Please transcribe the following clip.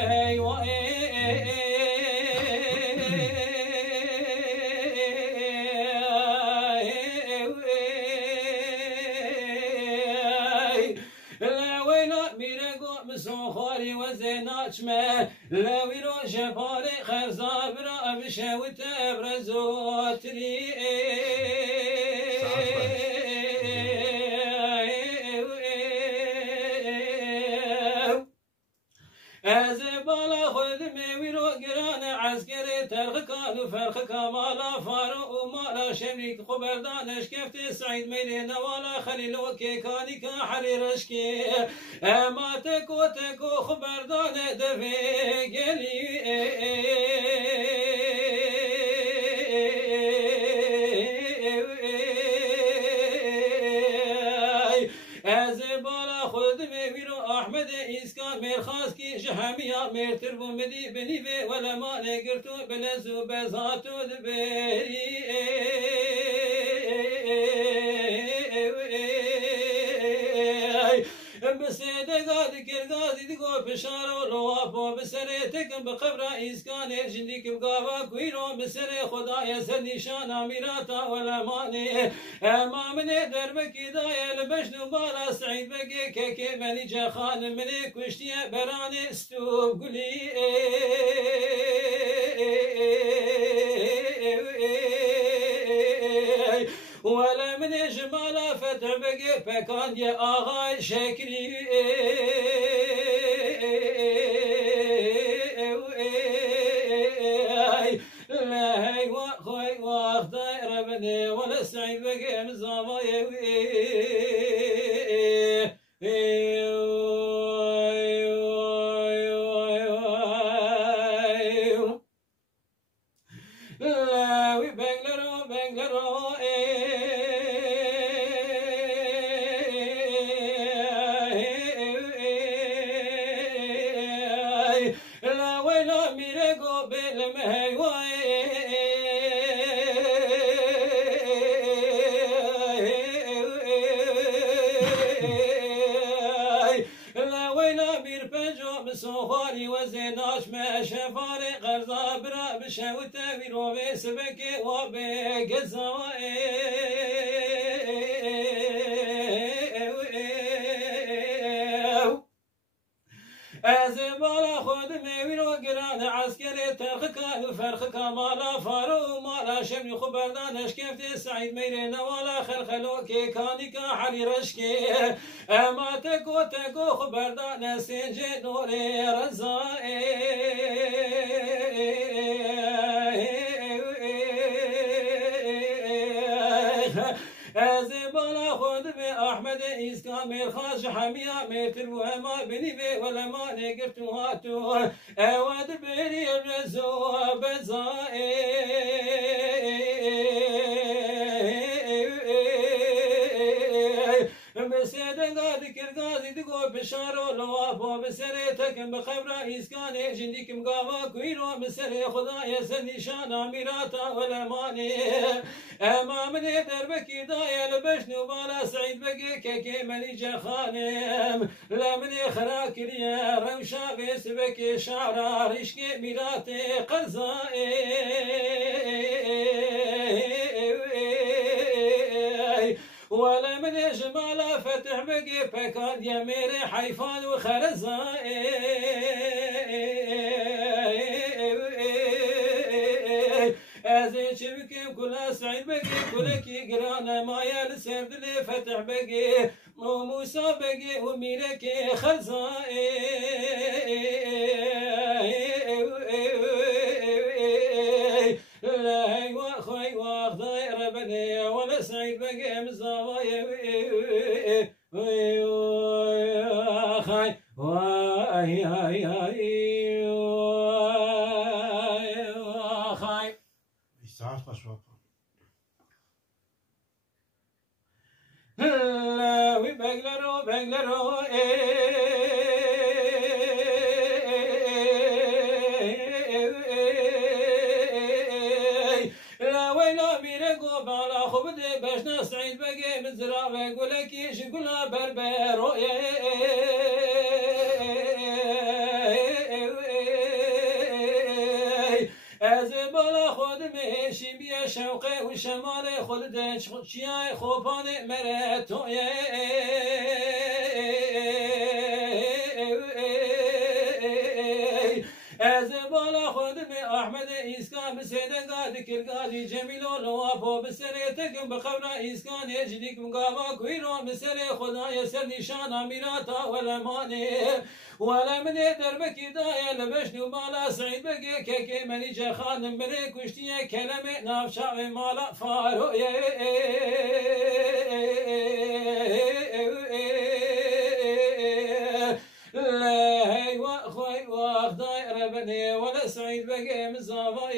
المهي سخاري وزينات ما لو يروح شفاري خرزابرا بشوت ابرزوتري أزبالا خذ ميرو قران عسكري ترخكان وفرخ كمالا فارو ومالا شمريك خبردانش كفت سعيد ميلين ولا خليل وكيكاني كحريرشكي أما تكو خبردان دفي قلي أحمد إسكان مرخاص كي جهمية مرتربو مدي بني في ولا ما نقرتو بلزو بزاتو دبيري بسيدة قادي كرقادي دقو بشارو لوافو بسريتك بقبرة إسكان جنديك بقابا كويرو بسري خدا يسر نشان أميراتا ولا ماني أما مني دربك دايا لبشنو بالا سعيد بقي كيكي مني جاخان مني كوشتي براني استوب قولي ولا من جمال فتح بقي فكان يا آغاي شكري لا هي واخوي واخداي ربني ولا سعيد بقي مزاماي لا وي بنغلرو لا ويلا ميرقو بالمهي لا ويلا ميرفجو بسوخاري وزيناش ما شفاري غرزا برا بشوته ويروي سبكي وبقزاي أزبالا خود ميويرو قران عسكري ترخكا وفرخكا مالا فارو مالا شمي خبردانش كفتي سعيد ميرين ولا خلخلو كيكاني كحري رشكي أما تكو خبردان سنجي نوري رزائي أزبالا خود أحمد إسكان مرخاش حمية متر وما بني بي ولا ما نقرت هاتو أود بني الرزو بزائي بسيدة قادي كرقادي دقو بشارو لوافو بسريتك بخبرة إسكاني جنديك مقاوا كويرو بسري خدا يسر نشان أميراتا ولا ماني أما مني دربكي دايا لبشنو بالا سعيد بقي كيكي مني جخانم لا مني خراك ليا روشا بسبكي شعرا رشكي ميراتي قرزائي ولا من جمال فتح بقي فكاد يا ميري حيفان وخرزائي أزين شبكي كلها سعيد بقي كلكي قرانا ما يلسرد لي فتح بقي وموسى بقي وميركي خرزائي لا هي واخوي واخذي ربني ولا سعيد بقي مزاواي خاي واي هاي خاي لا وي بغلرو باشنا سعيد بقي مزرعة ويقول كيش يقولها بربرو شوقي وشمالي خلدك شياي خوباني مرتوي أزبالا خدمي أحمد إسكان بسيدة قادي كالقادي جميل ولوافو بسريتكم بخبرة إسكان يجديك مقابا كويرو بسري خدا يسر نشان أميراتا والأماني ولا من دربك دايا لبشنو مالا سعيد بقي كيكي مني جا خادم بري كشتيا كلمة نافشا مالا فارو لا هي واخوي واخداي ربني ولا سعيد بقي مزابا